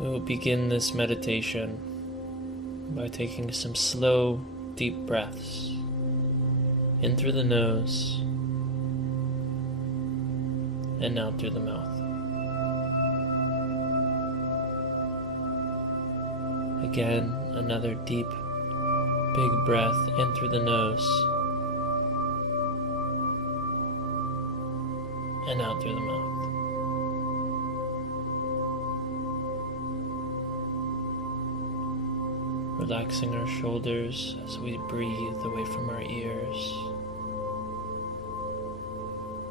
We will begin this meditation by taking some slow, deep breaths in through the nose and out through the mouth. Again, another deep, big breath in through the nose and out through the mouth. Relaxing our shoulders as we breathe away from our ears.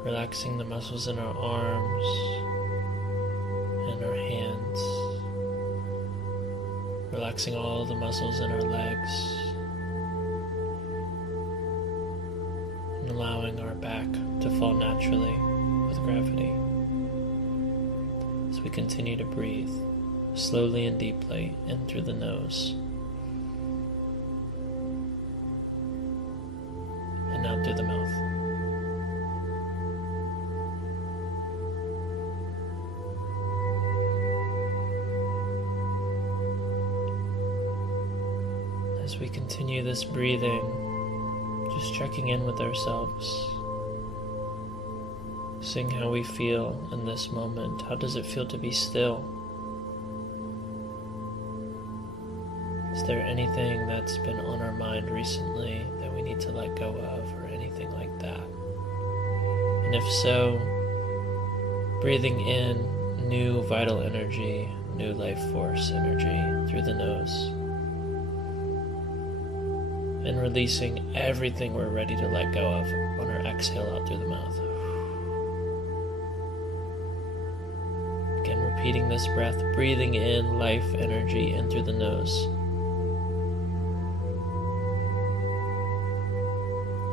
Relaxing the muscles in our arms and our hands. Relaxing all the muscles in our legs. And allowing our back to fall naturally with gravity. As we continue to breathe slowly and deeply in through the nose and out through the mouth. As we continue this breathing, just checking in with ourselves, seeing how we feel in this moment. How does it feel to be still? Is there anything that's been on our mind recently that we need to let go of, or anything like that? And if so, breathing in new vital energy, new life force energy through the nose, and releasing everything we're ready to let go of on our exhale out through the mouth. Again, repeating this breath, breathing in life energy in through the nose,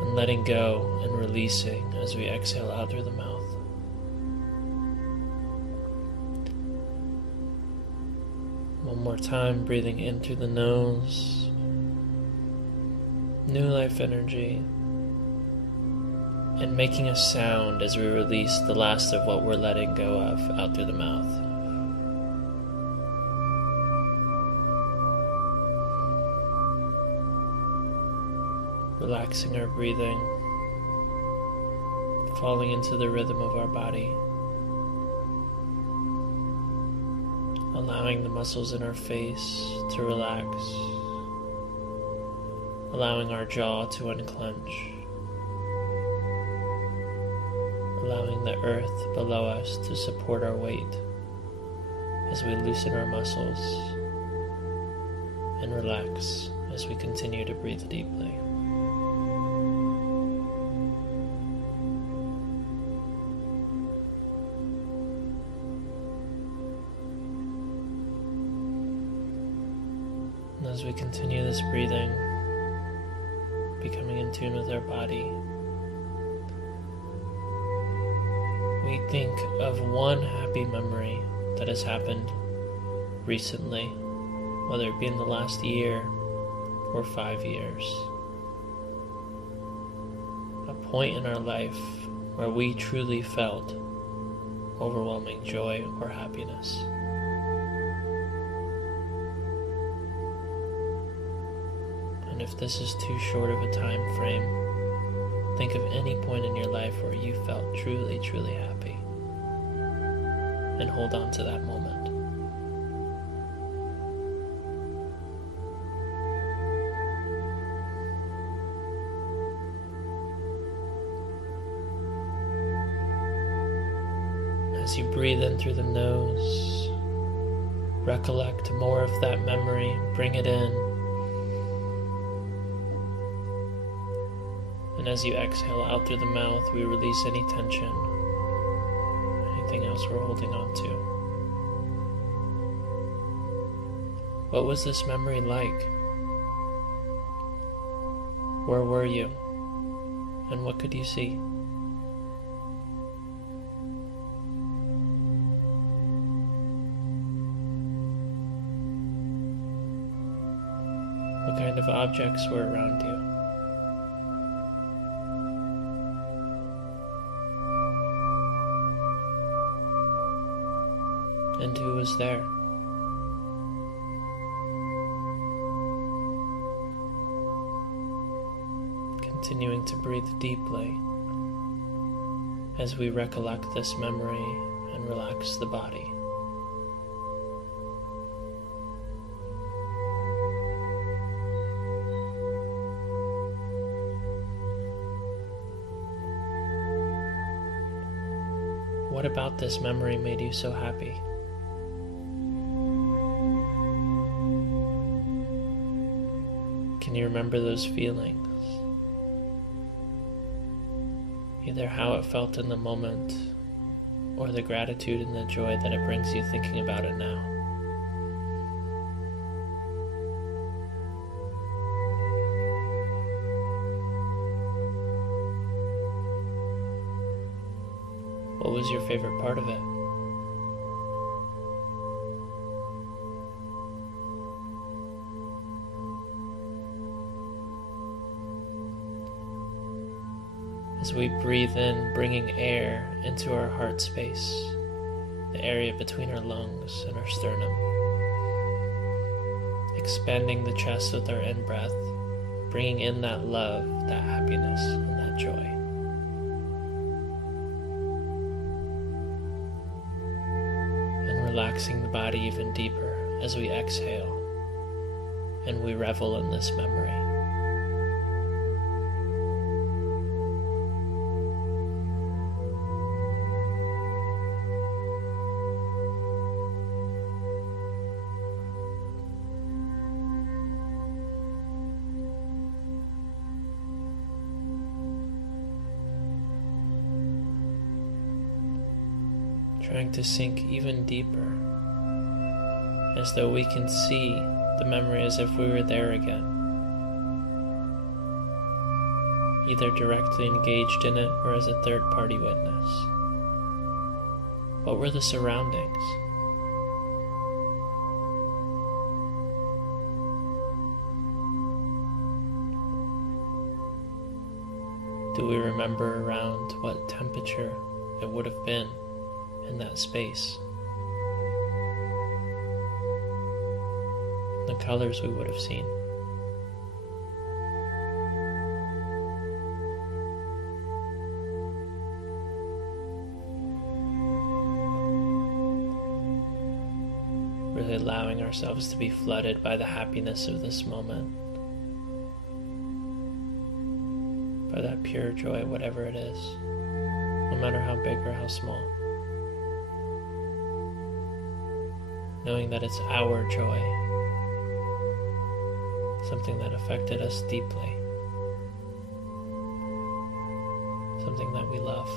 and letting go and releasing as we exhale out through the mouth. One more time, breathing in through the nose, new life energy, and making a sound as we release the last of what we're letting go of out through the mouth. Relaxing our breathing, falling into the rhythm of our body, allowing the muscles in our face to relax, allowing our jaw to unclench, allowing the earth below us to support our weight as we loosen our muscles and relax as we continue to breathe deeply. And as we continue this breathing, becoming in tune with our body, we think of one happy memory that has happened recently, whether it be in the last year or 5 years. A point in our life where we truly felt overwhelming joy or happiness. And if this is too short of a time frame, think of any point in your life where you felt truly, truly happy, and hold on to that moment. As you breathe in through the nose, recollect more of that memory, bring it in. And as you exhale out through the mouth, we release any tension, anything else we're holding on to. What was this memory like? Where were you? And what could you see? What kind of objects were around you? And who was there? continuing to breathe deeply as we recollect this memory and relax the body. What about this memory made you so happy? Can you remember those feelings? Either how it felt in the moment, or the gratitude and the joy that it brings you thinking about it now. What was your favorite part of it? As we breathe in, bringing air into our heart space, the area between our lungs and our sternum, expanding the chest with our in-breath, bringing in that love, that happiness, and that joy. Relaxing the body even deeper as we exhale and we revel in this memory. Trying to sink even deeper, as though we can see the memory as if we were there again, either directly engaged in it or as a third-party witness. What were the surroundings? Do we remember around what temperature it would have been in that space? The colors we would have seen. Really allowing ourselves to be flooded by the happiness of this moment, by that pure joy, whatever it is, no matter how big or how small. Knowing that it's our joy, something that affected us deeply, something that we love.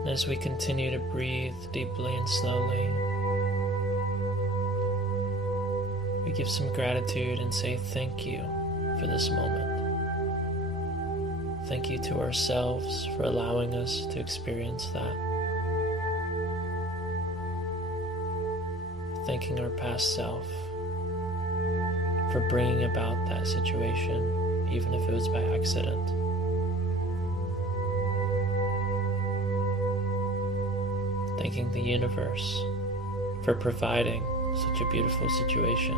And as we continue to breathe deeply and slowly, we give some gratitude and say thank you for this moment. Thank you to ourselves for allowing us to experience that. Thanking our past self for bringing about that situation, even if it was by accident. Thanking the universe for providing such a beautiful situation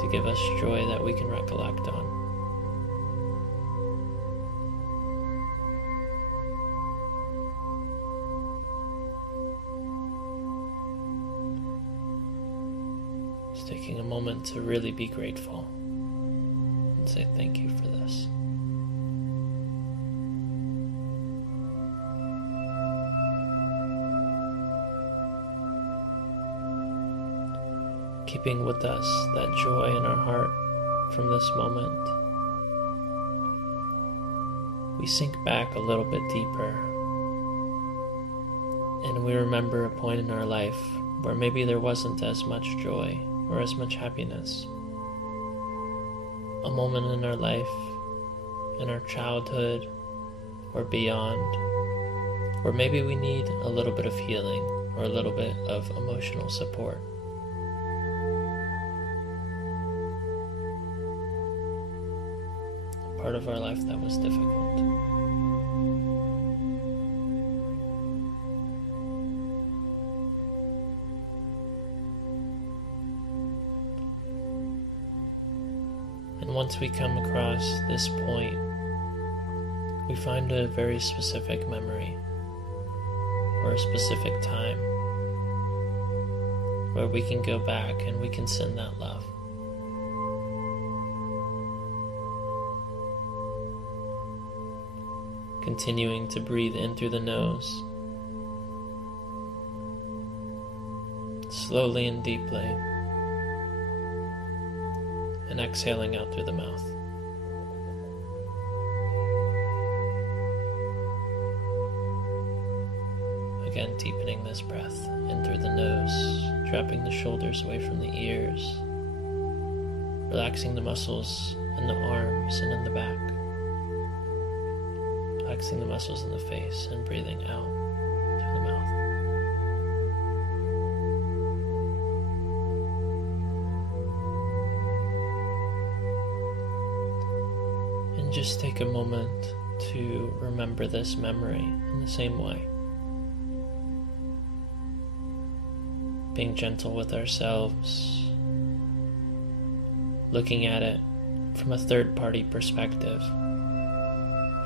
to give us joy that we can recollect on. Just taking a moment to really be grateful and say thank you for this. Keeping with us that joy in our heart from this moment, we sink back a little bit deeper and we remember a point in our life where maybe there wasn't as much joy or as much happiness. A moment in our life, in our childhood or beyond, where maybe we need a little bit of healing or a little bit of emotional support. part of our life that was difficult. And once we come across this point, we find a very specific memory or a specific time where we can go back and we can send that love. Continuing to breathe in through the nose, slowly and deeply, and exhaling out through the mouth. Again, deepening this breath in through the nose, dropping the shoulders away from the ears, relaxing the muscles in the arms and in the back, relaxing the muscles in the face, and breathing out through the mouth. And just take a moment to remember this memory in the same way. Being gentle with ourselves, looking at it from a third-party perspective,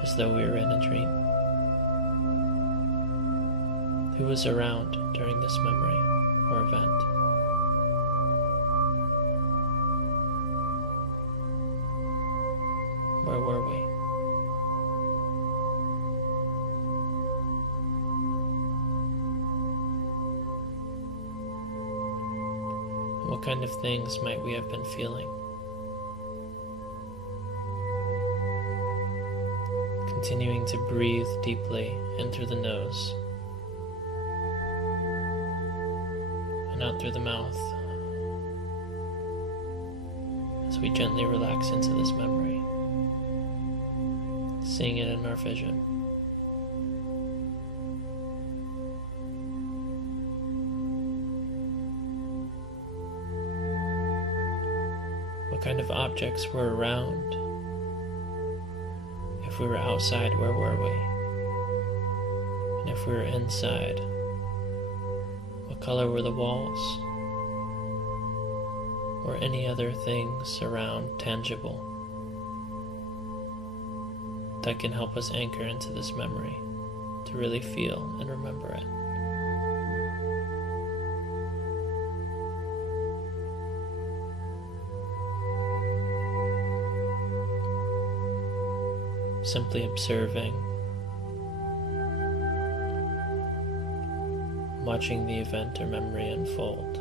as though we were in a dream. Who was around during this memory or event? Where were we? What kind of things might we have been feeling? Continuing to breathe deeply in through the nose and out through the mouth as we gently relax into this memory, seeing it in our vision. What kind of objects were around? If we were outside, where were we? And if we were inside, what color were the walls? Or any other things around tangible that can help us anchor into this memory to really feel and remember it. Simply observing, watching the event or memory unfold,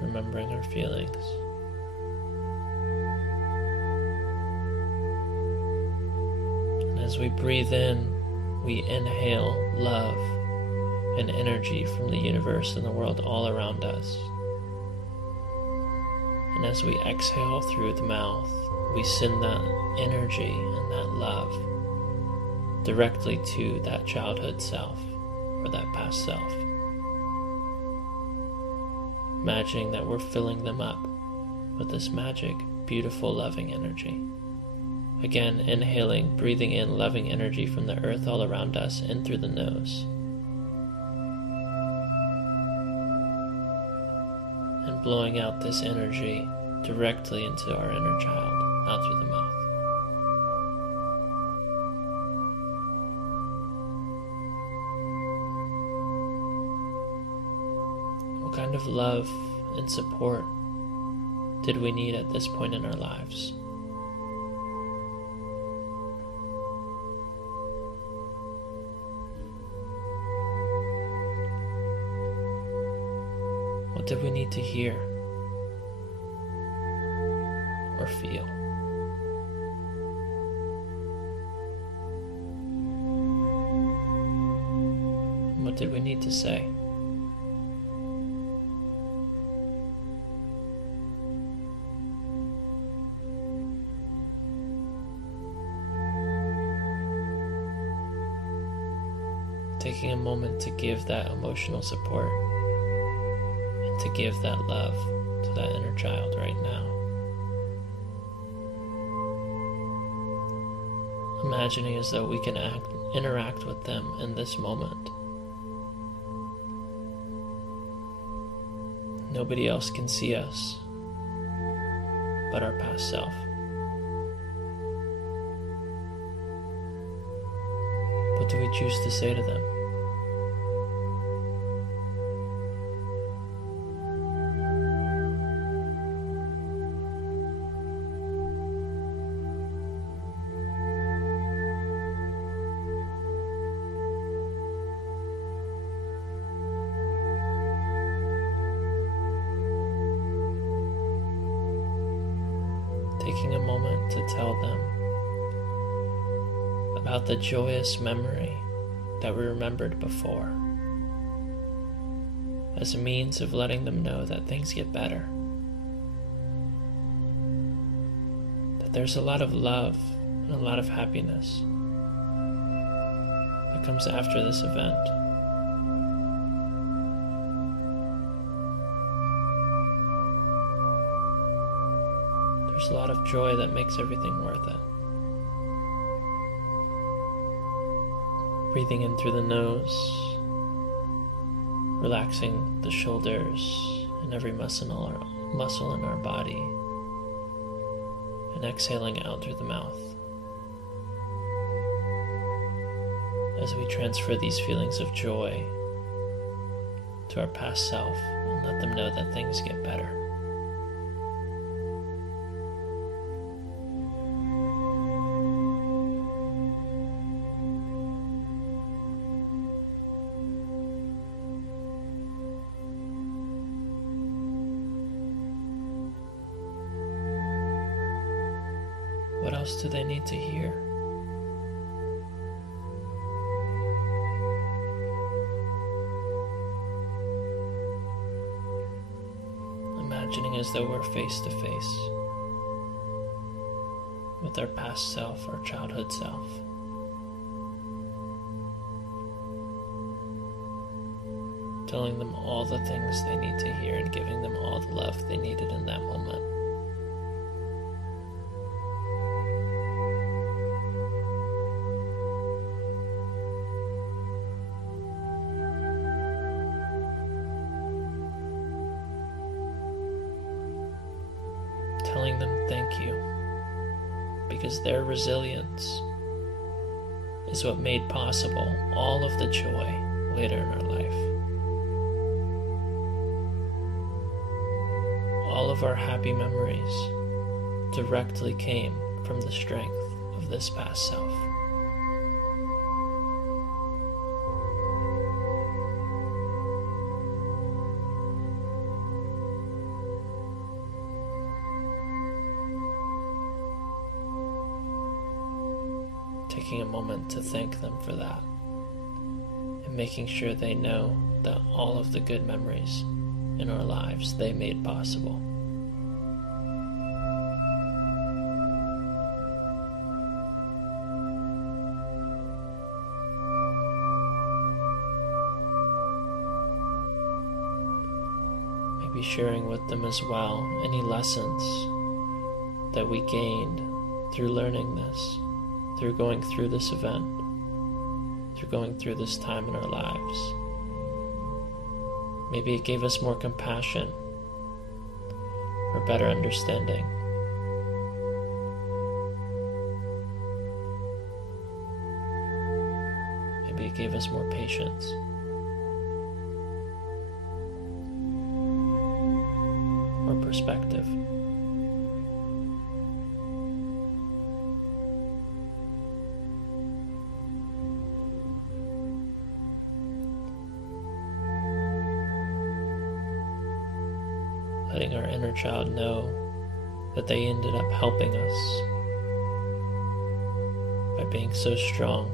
remembering our feelings. And as we breathe in, we inhale love and energy from the universe and the world all around us. And as we exhale through the mouth, we send that energy and that love directly to that childhood self or that past self. Imagining that we're filling them up with this magic, beautiful, loving energy. Again, inhaling, breathing in loving energy from the earth all around us in through the nose. And blowing out this energy directly into our inner child, out through the mouth. What kind of love and support did we need at this point in our lives? What did we need to hear or feel? What did we need to say? Taking a moment to give that emotional support and to give that love to that inner child right now. Imagining as though we can interact with them in this moment. Nobody else can see us but our past self. What do we choose to say to them? Taking a moment to tell them about the joyous memory that we remembered before, as a means of letting them know that things get better, that there's a lot of love and a lot of happiness that comes after this event. There's a lot of joy that makes everything worth it. Breathing in through the nose, relaxing the shoulders and every muscle in our body, and exhaling out through the mouth. As we transfer these feelings of joy to our past self and let them know that things get better. What else do they need to hear? Imagining as though we're face to face with our past self, our childhood self. Telling them all the things they need to hear and giving them all the love they needed in that moment. Telling them thank you, because their resilience is what made possible all of the joy later in our life. All of our happy memories directly came from the strength of this past self. Taking a moment to thank them for that, and making sure they know that all of the good memories in our lives they made possible. Maybe sharing with them as well any lessons that we gained through learning this, through going through this event, through going through this time in our lives. Maybe it gave us more compassion or better understanding. Maybe it gave us more patience. Or perspective. Letting our inner child know that they ended up helping us by being so strong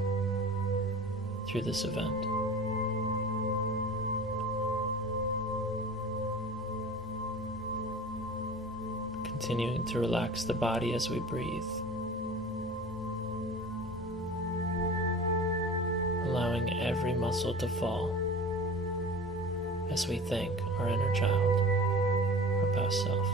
through this event. Continuing to relax the body as we breathe, allowing every muscle to fall as we thank our inner child, our past self.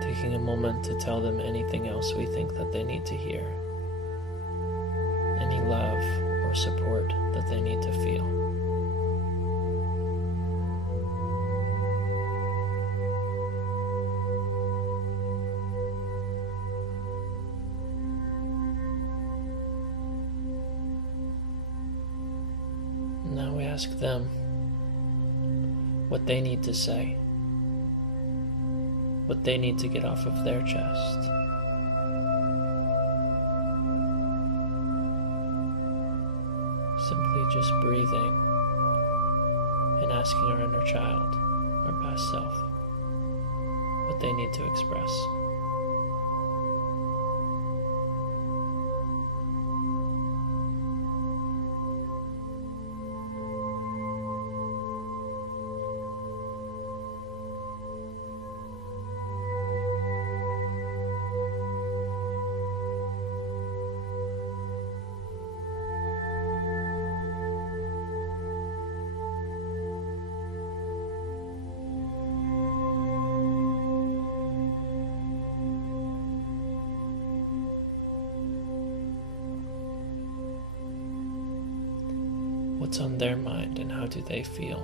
Taking a moment to tell them anything else we think that they need to hear, any love or support that they need to feel. Now we ask them what they need to say, what they need to get off of their chest. Simply just breathing and asking our inner child, our past self, what they need to express. What's on their mind and how do they feel?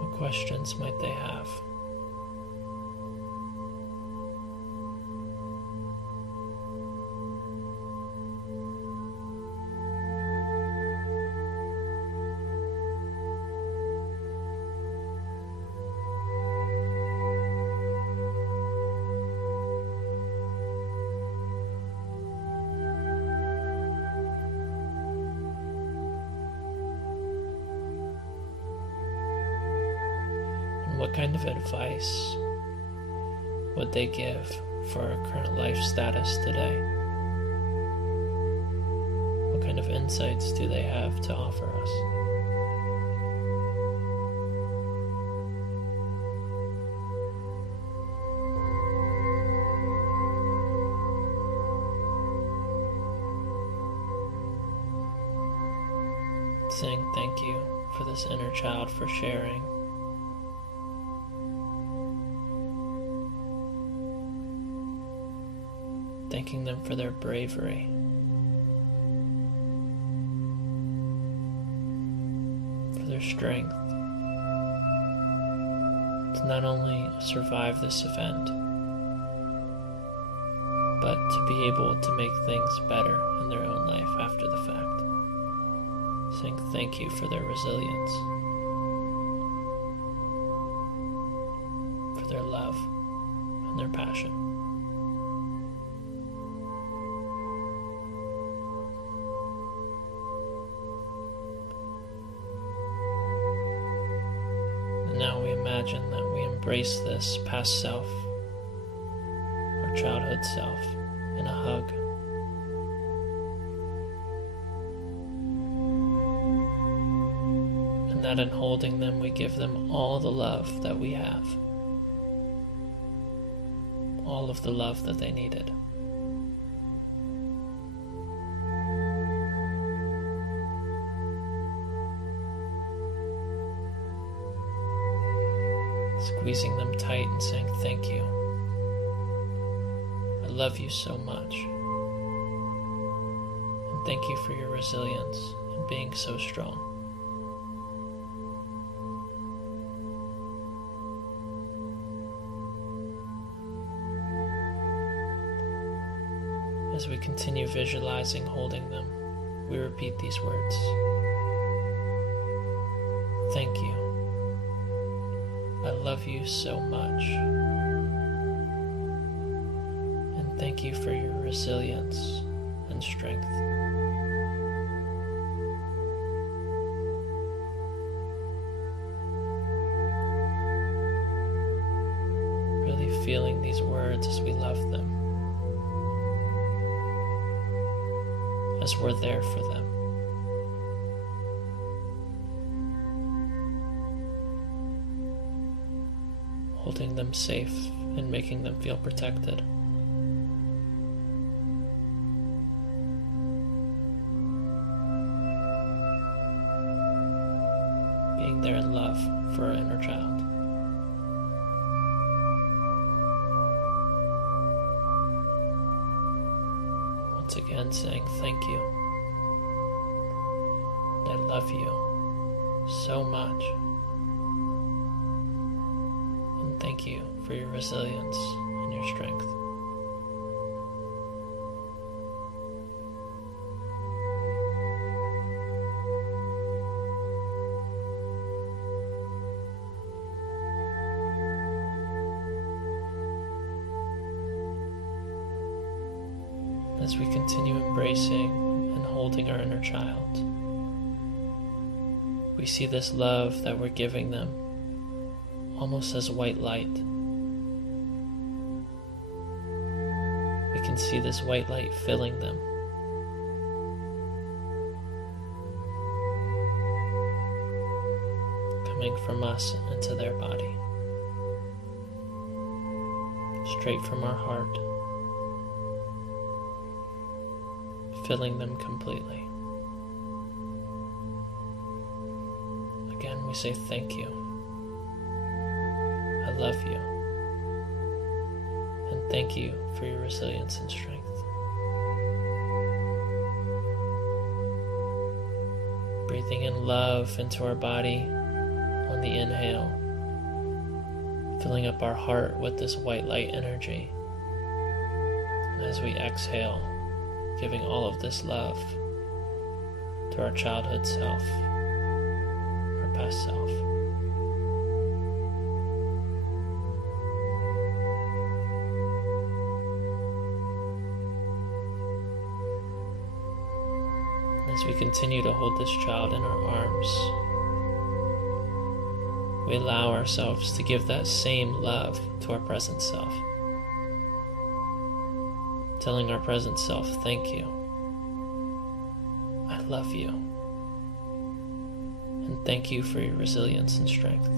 What questions might they have? What kind of advice would they give for our current life status today? What kind of insights do they have to offer us? Saying thank you for this inner child for sharing. Thanking them for their bravery, for their strength to not only survive this event, but to be able to make things better in their own life after the fact. Saying thank you for their resilience, for their love and their passion. Now we imagine that we embrace this past self, our childhood self, in a hug. And that in holding them, we give them all the love that we have, all of the love that they needed. Squeezing them tight and saying thank you. I love you so much. And thank you for your resilience and being so strong. As we continue visualizing holding them, we repeat these words. Thank you. I love you so much. And thank you for your resilience and strength. Really feeling these words as we love them. as we're there for them. Holding them safe and making them feel protected. Being there in love for our inner child. Once again saying thank you. And I love you so much. And thank you for your resilience and your strength. As we continue embracing and holding our inner child, we see this love that we're giving them almost as white light. We can see this white light filling them. Coming from us into their body. Straight from our heart. Filling them completely. Again, we say thank you. I love you. And thank you for your resilience and strength. Breathing in love into our body on the inhale. Filling up our heart with this white light energy. And as we exhale, giving all of this love to our childhood self, our past self. As we continue to hold this child in our arms, we allow ourselves to give that same love to our present self. Telling our present self, thank you. I love you. And thank you for your resilience and strength.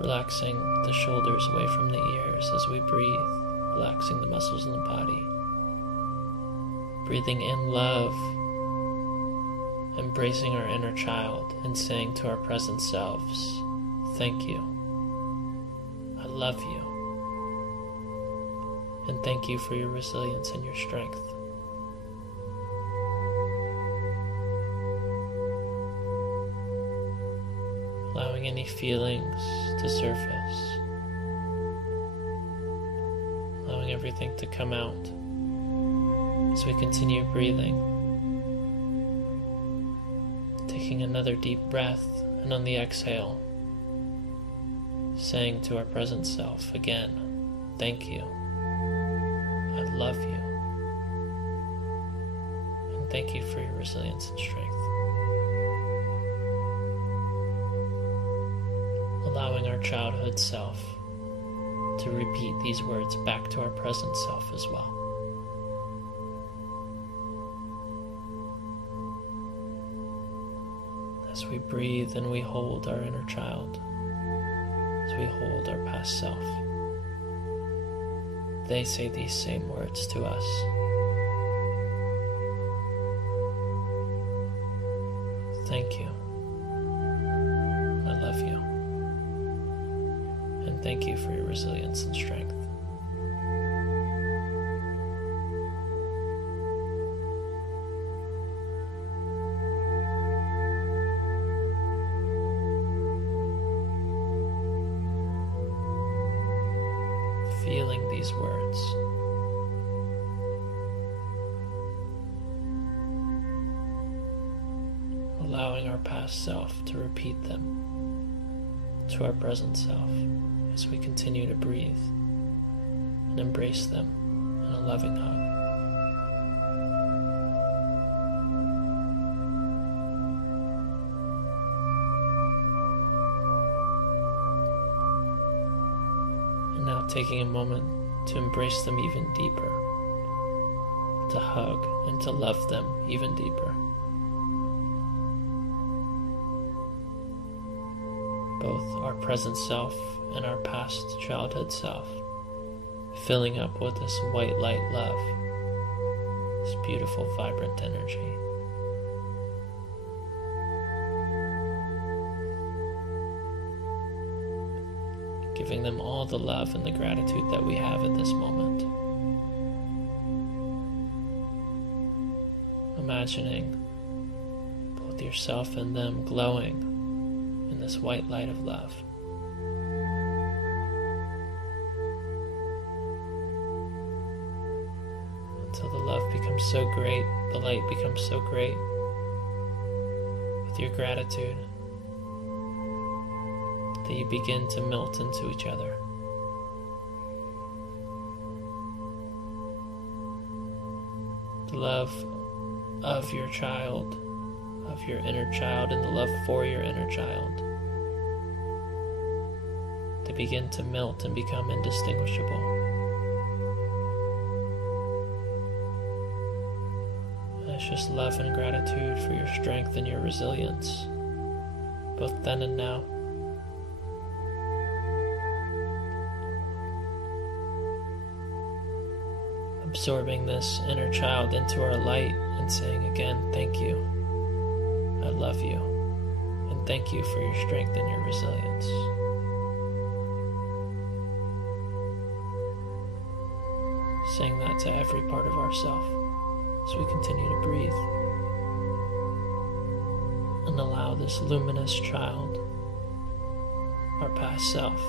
Relaxing the shoulders away from the ears as we breathe, relaxing the muscles in the body. Breathing in love, embracing our inner child and saying to our present selves, thank you, I love you, and thank you for your resilience and your strength. Allowing any feelings to surface, allowing everything to come out as we continue breathing. Taking another deep breath, and on the exhale, saying to our present self again, thank you, I love you, and thank you for your resilience and strength. Allowing our childhood self to repeat these words back to our present self as well. As we breathe and we hold our inner child, as we hold our past self, they say these same words to us. Thank you. I love you. And thank you for your resilience and strength. Feeling these words. Allowing our past self to repeat them to our present self as we continue to breathe and embrace them in a loving hug. taking a moment to embrace them even deeper, to hug and to love them even deeper. Both our present self and our past childhood self, filling up with this white light love, this beautiful, vibrant energy. Giving them all the love and the gratitude that we have at this moment. Imagining both yourself and them glowing in this white light of love. Until the love becomes so great, the light becomes so great with your gratitude that you begin to melt into each other. The love of your child, of your inner child, and the love for your inner child, they begin to melt and become indistinguishable. And it's just love and gratitude for your strength and your resilience, both then and now. Absorbing this inner child into our light and saying again, thank you, I love you, and thank you for your strength and your resilience. Saying that to every part of ourselves as we continue to breathe. And allow this luminous child, our past self,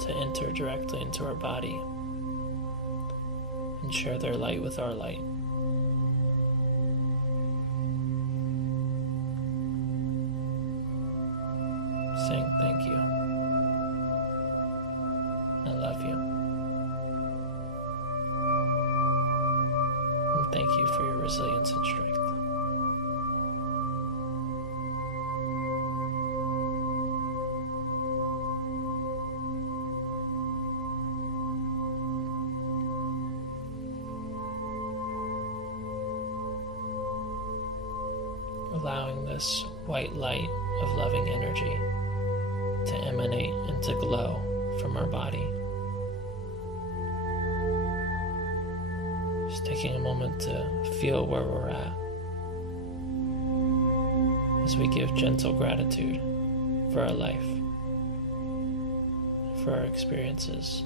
to enter directly into our body and share their light with our light. Saying thank you. I love you. And thank you for your resilience and strength. Allowing this white light of loving energy to emanate and to glow from our body. Just taking a moment to feel where we're at as we give gentle gratitude for our life, for our experiences,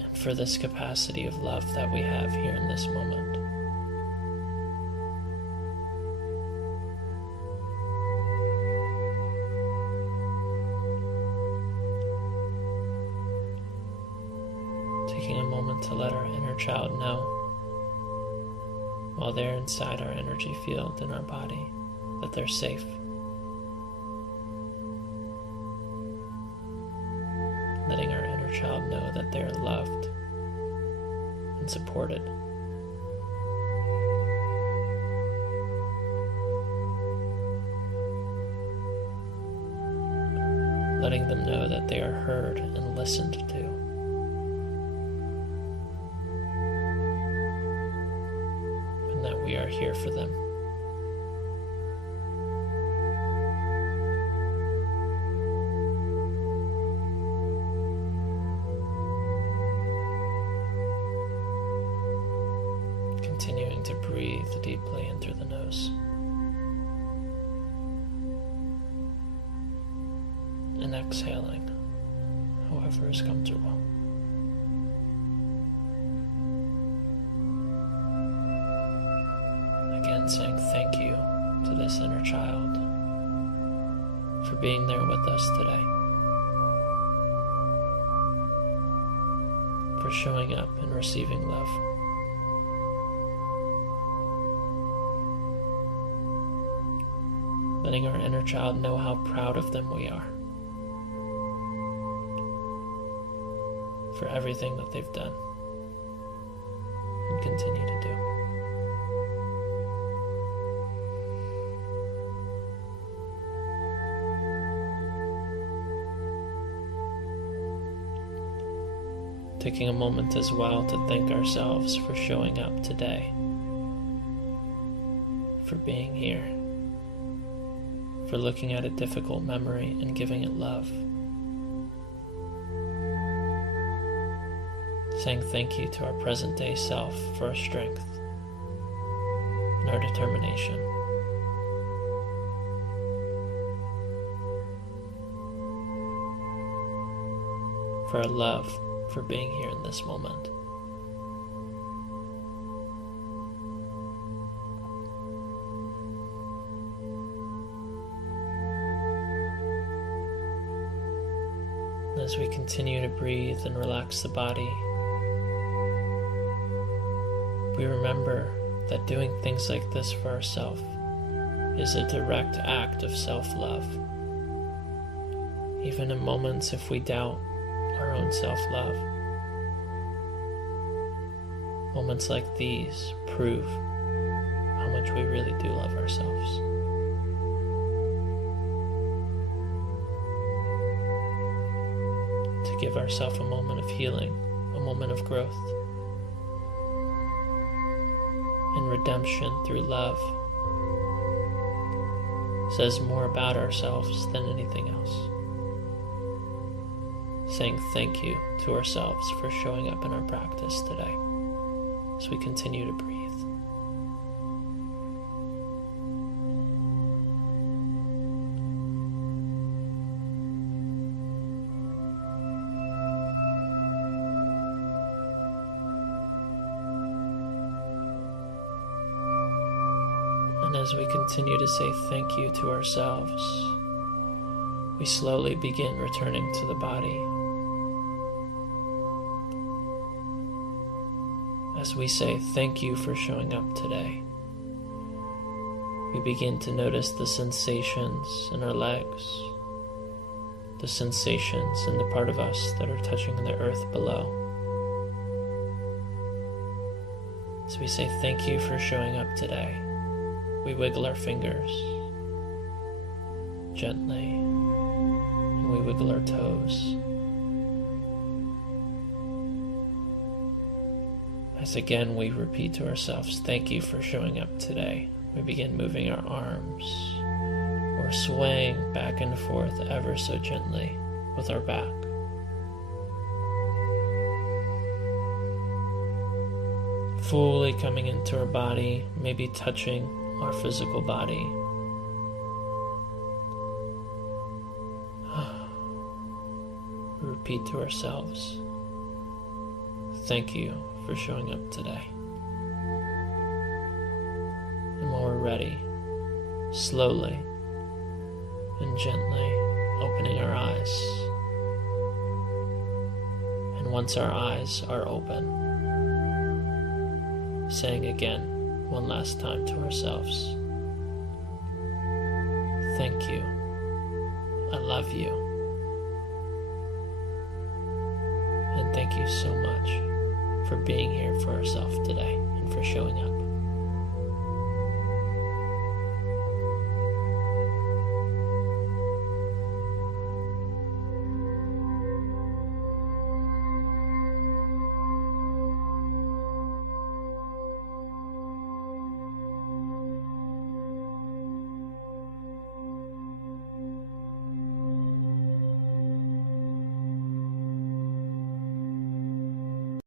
and for this capacity of love that we have here in this moment. Taking a moment to let our inner child know, while they're inside our energy field in our body, that they're safe. Letting our inner child know that they're loved and supported. Letting them know that they are heard and listened to. That we are here for them. Continuing to breathe deeply in through the nose. And exhaling, however is comfortable. Again, saying thank you to this inner child for being there with us today, for showing up and receiving love. Letting our inner child know how proud of them we are for everything that they've done and continue to do. taking a moment as well to thank ourselves for showing up today, for being here, for looking at a difficult memory and giving it love. Saying thank you to our present day self for our strength and our determination. For our love for being here in this moment. As we continue to breathe and relax the body, we remember that doing things like this for ourselves is a direct act of self-love. Even in moments if we doubt our own self-love, moments like these prove how much we really do love ourselves. To give ourselves a moment of healing, a moment of growth, and redemption through love says more about ourselves than anything else. Saying thank you to ourselves for showing up in our practice today as we continue to breathe. And as we continue to say thank you to ourselves, we slowly begin returning to the body. As we say thank you for showing up today, we begin to notice the sensations in our legs, the sensations in the part of us that are touching the earth below. As we say thank you for showing up today, we wiggle our fingers gently, and we wiggle our toes. As again we repeat to ourselves, thank you for showing up today, we begin moving our arms or swaying back and forth ever so gently with our back. Fully coming into our body, maybe touching our physical body. We repeat to ourselves, thank you for showing up today. And when we're ready, slowly and gently opening our eyes. And once our eyes are open, saying again, one last time to ourselves, thank you, I love you, and thank you so much for being here for ourselves today and for showing up.